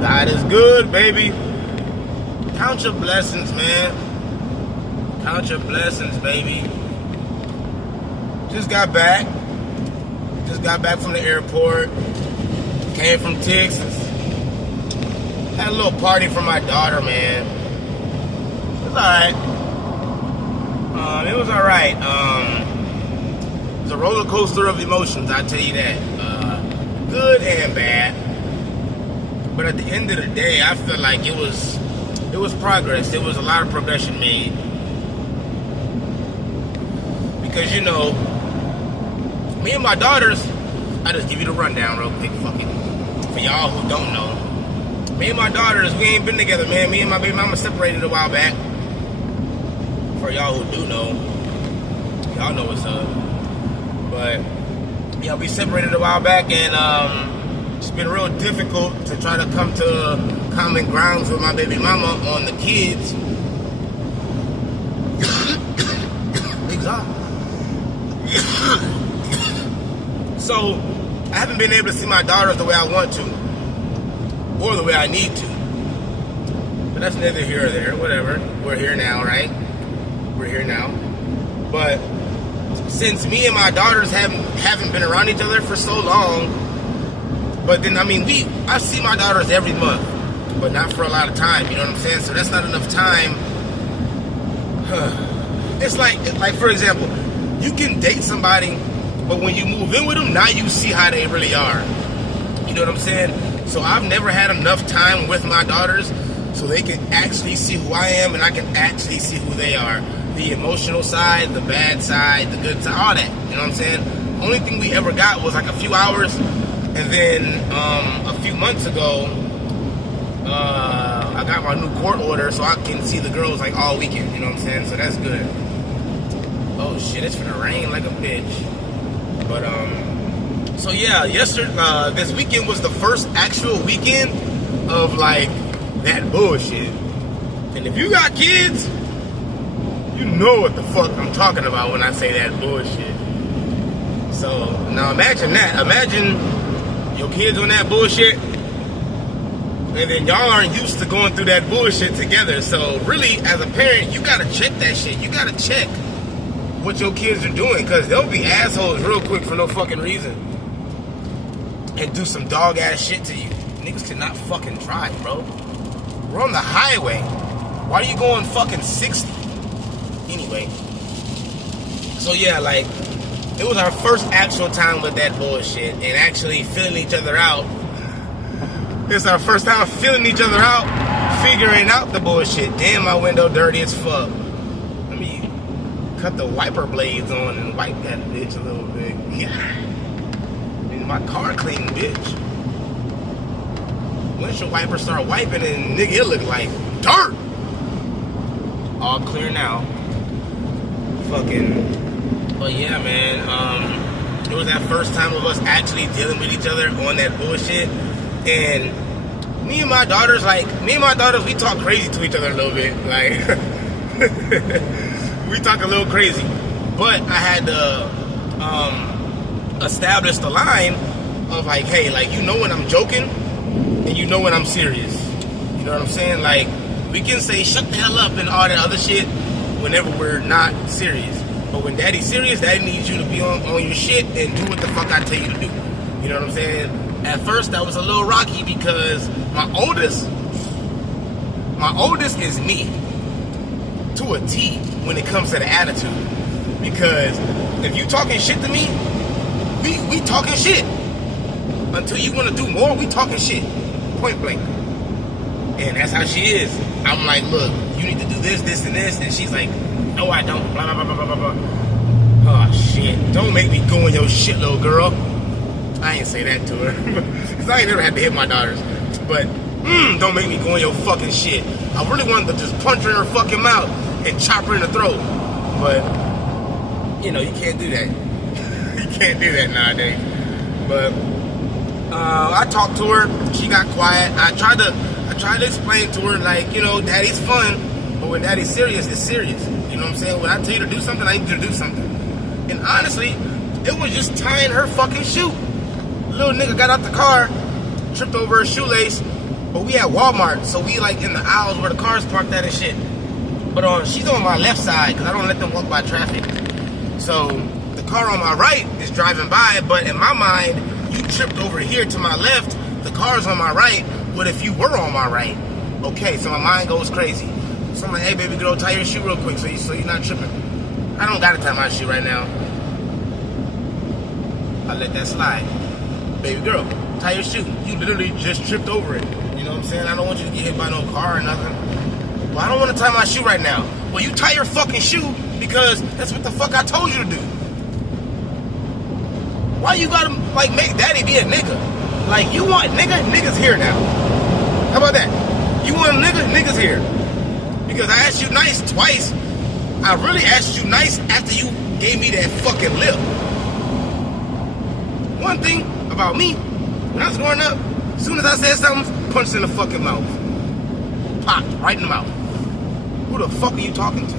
God is good, baby. Count your blessings, man. Count your blessings, baby. Just got back. Just got back from the airport. Came from Texas. Had a little party for my daughter, man. It was alright. It was alright. It was a roller coaster of emotions, I tell you that. Good and bad. But at the end of the day, I feel like it was progress. There was a lot of progression made. Because, you know, me and my daughters, I'll just give you the rundown real quick, fuck it. For y'all who don't know. Me and my daughters, we ain't been together, man. Me and my baby mama separated a while back. For y'all who do know, y'all know what's up. But, yeah, we separated a while back, and it's been real difficult to try to come to common grounds with my baby mama on the kids. So, I haven't been able to see my daughters the way I want to, or the way I need to. But that's neither here or there, whatever. We're here now, right? We're here now. But since me and my daughters haven't been around each other for so long, but then, I mean, I see my daughters every month, but not for a lot of time, you know what I'm saying? So that's not enough time. It's like for example, you can date somebody, but when you move in with them, now you see how they really are. You know what I'm saying? So I've never had enough time with my daughters so they can actually see who I am and I can actually see who they are. The emotional side, the bad side, the good side, all that. You know what I'm saying? Only thing we ever got was like a few hours, and then a few months ago, I got my new court order so I can see the girls like all weekend. You know what I'm saying? So that's good. Oh shit, it's gonna rain like a bitch. But so yeah, this weekend was the first actual weekend of like that bullshit. And if you got kids, you know what the fuck I'm talking about when I say that bullshit. So now imagine that. Imagine your kids on that bullshit, and then y'all aren't used to going through that bullshit together. So really, as a parent, you gotta check that shit. You gotta check what your kids are doing, because they'll be assholes real quick for no fucking reason and do some dog ass shit to you. Niggas cannot fucking drive, bro. We're on the highway. Why are you going fucking 60? Anyway, so yeah, like, it was our first actual time with that bullshit and actually feeling each other out. It's our first time feeling each other out, figuring out the bullshit. Damn, my window dirty as fuck. Let me cut the wiper blades on and wipe that bitch a little bit. Yeah. My car clean, bitch. Windshield wiper start wiping and nigga, it look like dirt. All clear now. Fucking, but yeah, man, it was that first time of us actually dealing with each other on that bullshit. And me and my daughters, we talk crazy to each other a little bit. Like, we talk a little crazy. But I had to establish the line of like, hey, like, you know when I'm joking and you know when I'm serious. You know what I'm saying? Like, we can say shut the hell up and all that other shit whenever we're not serious. But when daddy's serious, daddy needs you to be on your shit and do what the fuck I tell you to do. You know what I'm saying? At first, that was a little rocky because my oldest is me to a T when it comes to the attitude. Because if you talking shit to me, we talking shit. Until you want to do more, we talking shit. Point blank. And that's how she is. I'm like, look, you need to do this, this, and this. And she's like, no, I don't. Blah, blah, blah, blah, blah, blah. Oh, shit. Don't make me go in your shit, little girl. I ain't say that to her. Because I ain't never had to hit my daughters. But, don't make me go in your fucking shit. I really wanted to just punch her in her fucking mouth and chop her in the throat. But, you know, you can't do that. You can't do that nowadays. But, I talked to her. She got quiet. I tried to explain to her, like, you know, daddy's fun, but when daddy's serious, it's serious. You know what I'm saying? When I tell you to do something, I need you to do something. And honestly, it was just tying her fucking shoe. Little nigga got out the car, tripped over her shoelace, But we at Walmart, so we like in the aisles where the cars parked at and shit. But she's on my left side because I don't let them walk by traffic. So the car on my right is driving by, but in my mind, you tripped over here to my left. The car's on my right. What if you were on my right? Okay, so my mind goes crazy. So I'm like, hey, baby girl, tie your shoe real quick so you're not tripping. I don't gotta tie my shoe right now. I let that slide. Baby girl, tie your shoe. You literally just tripped over it. You know what I'm saying? I don't want you to get hit by no car or nothing. Well, I don't want to tie my shoe right now. Well, you tie your fucking shoe because that's what the fuck I told you to do. Why you gotta, like, make daddy be a nigga? Like, you want nigga? Niggas here now. How about that? You want a nigga? Niggas here. Because I asked you nice twice. I really asked you nice after you gave me that fucking lip. One thing about me, when I was growing up, as soon as I said something, punched in the fucking mouth. Popped right in the mouth. Who the fuck are you talking to?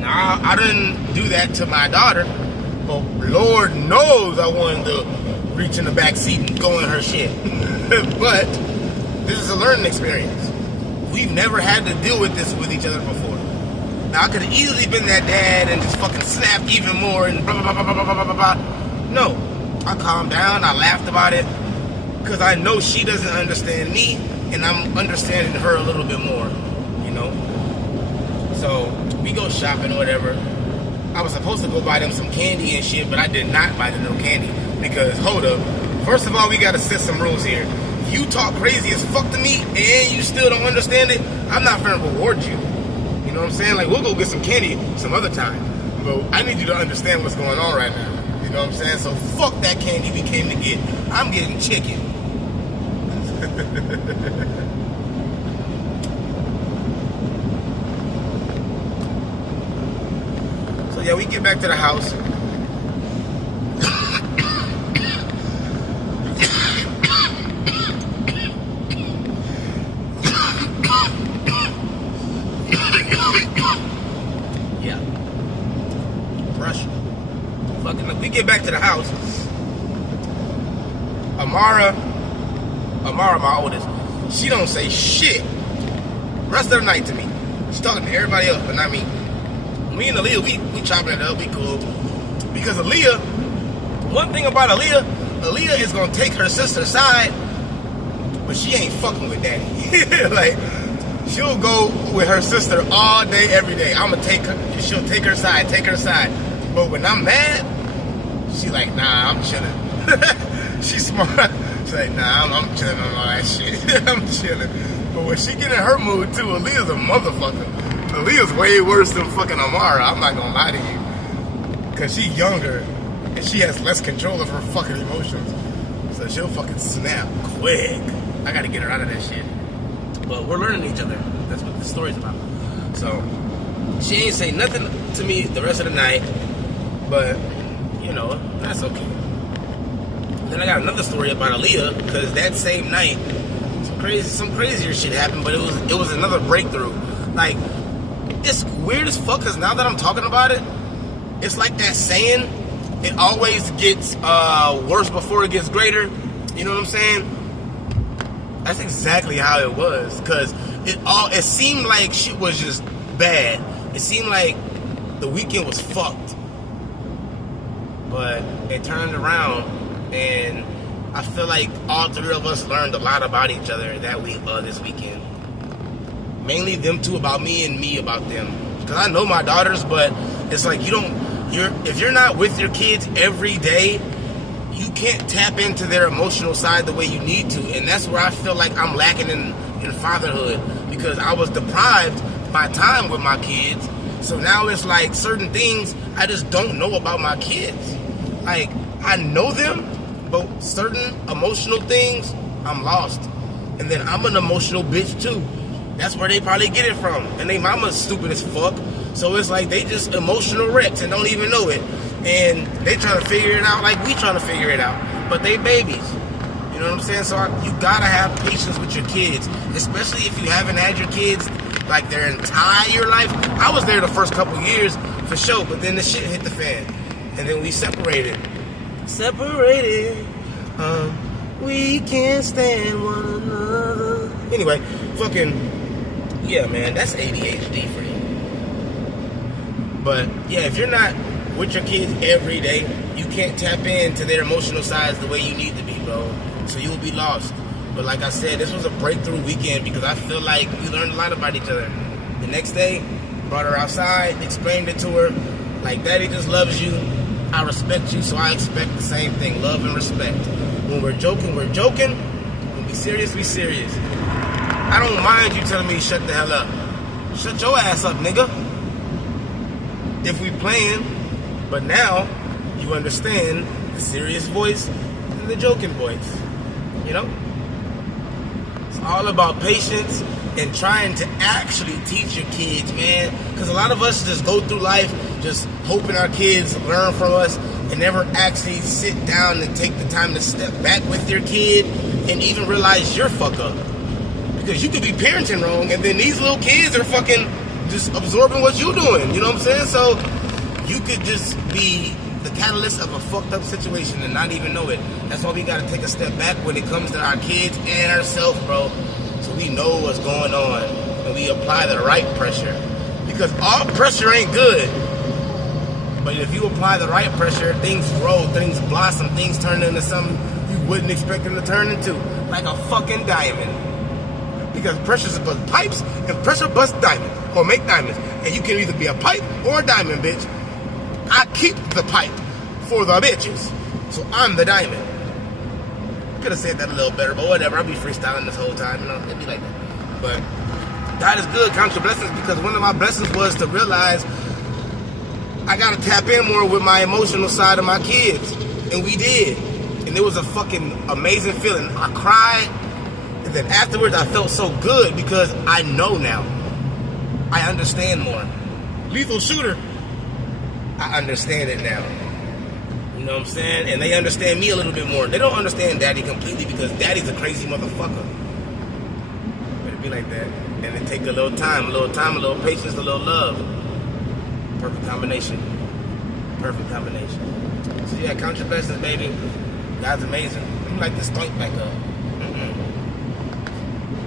Nah, I didn't do that to my daughter. But Lord knows I wanted to reach in the back seat and go in her shit. But this is a learning experience. We've never had to deal with this with each other before. Now, I could have easily been that dad and just fucking snapped even more and blah, blah, blah, blah, blah, blah, blah, blah. No. I calmed down. I laughed about it. Because I know she doesn't understand me, and I'm understanding her a little bit more, you know? So, we go shopping or whatever. I was supposed to go buy them some candy and shit, but I did not buy them no candy. Because, hold up. First of all, we got to set some rules here. You talk crazy as fuck to me, and you still don't understand it, I'm not finna reward you. You know what I'm saying? Like, we'll go get some candy some other time. But I need you to understand what's going on right now. You know what I'm saying? So fuck that candy we came to get. I'm getting chicken. So yeah, we get back to the house. Yeah. Brush. Fucking, we get back to the house. Amara, my oldest, she don't say shit rest of the night to me. She's talking to everybody else, but not me. Me and Aaliyah, we chopping it up, we cool. Because Aaliyah, one thing about Aaliyah is gonna take her sister's side, but she ain't fucking with daddy. Like, she'll go with her sister all day, every day. She'll take her side. But when I'm mad, she like, nah, I'm chilling. She's smart. She's like, nah, I'm chilling on all that shit. I'm chilling. But when she get in her mood too, Aaliyah's a motherfucker. Aaliyah's way worse than fucking Amara. I'm not gonna lie to you. Cause she's younger and she has less control of her fucking emotions. So she'll fucking snap quick. I gotta get her out of that shit. But we're learning each other. That's what the story's about. So she ain't say nothing to me the rest of the night. But, you know, that's okay. Then I got another story about Aaliyah, because that same night, some crazier shit happened, but it was another breakthrough. Like, it's weird as fuck, because now that I'm talking about it, it's like that saying, it always gets worse before it gets greater. You know what I'm saying? That's exactly how it was, because it seemed like shit was just bad. It seemed like the weekend was fucked. But it turned around, and I feel like all three of us learned a lot about each other that week, this weekend. Mainly them two about me and me about them. Because I know my daughters, but it's like if you're not with your kids every day, you can't tap into their emotional side the way you need to. And that's where I feel like I'm lacking in fatherhood. Because I was deprived my time with my kids. So now it's like certain things I just don't know about my kids. Like, I know them, but certain emotional things, I'm lost. And then I'm an emotional bitch too. That's where they probably get it from. And they mama's stupid as fuck. So it's like they just emotional wrecks and don't even know it. And they trying to figure it out like we trying to figure it out. But they babies. You know what I'm saying? So you gotta have patience with your kids. Especially if you haven't had your kids like their entire life. I was there the first couple years for sure. But then the shit hit the fan. And then we separated. We can't stand one another. Anyway, fucking, yeah, man, that's ADHD for you. But, yeah, if you're not with your kids every day, you can't tap into their emotional sides the way you need to be, bro. So you'll be lost. But like I said, this was a breakthrough weekend because I feel like we learned a lot about each other. The next day, brought her outside, explained it to her, like, Daddy just loves you. I respect you, so I expect the same thing, love and respect. When we're joking, we're joking. When we serious, we serious. I don't mind you telling me to shut the hell up. Shut your ass up, nigga. If we playing, but now you understand the serious voice and the joking voice. You know? It's all about patience and trying to actually teach your kids, man. Because a lot of us just go through life just hoping our kids learn from us and never actually sit down and take the time to step back with your kid and even realize you're fuck up. Because you could be parenting wrong and then these little kids are fucking just absorbing what you're doing. You know what I'm saying? So you could just be the catalyst of a fucked up situation and not even know it. That's why we gotta take a step back when it comes to our kids and ourselves, bro. So we know what's going on and we apply the right pressure. Because all pressure ain't good. But if you apply the right pressure, things grow, things blossom, things turn into something you wouldn't expect them to turn into. Like a fucking diamond. Because pressure bust pipes and pressure bust diamonds. Or make diamonds. And you can either be a pipe or a diamond, bitch. I keep the pipe for the bitches. So I'm the diamond. I could have said that a little better, but whatever. I'll be freestyling this whole time. You know, it'd be like that. But God is good. Count your blessings. Because one of my blessings was to realize I gotta tap in more with my emotional side of my kids. And we did. And it was a fucking amazing feeling. I cried. And then afterwards I felt so good because I know now. I understand more. Lethal Shooter. I understand it now. You know what I'm saying? And they understand me a little bit more. They don't understand Daddy completely because Daddy's a crazy motherfucker. But it be like that. And it take a little time, a little patience, a little love. Perfect combination. Perfect combination. So yeah, count your blessings, baby. God's amazing. Let me light this joint back up.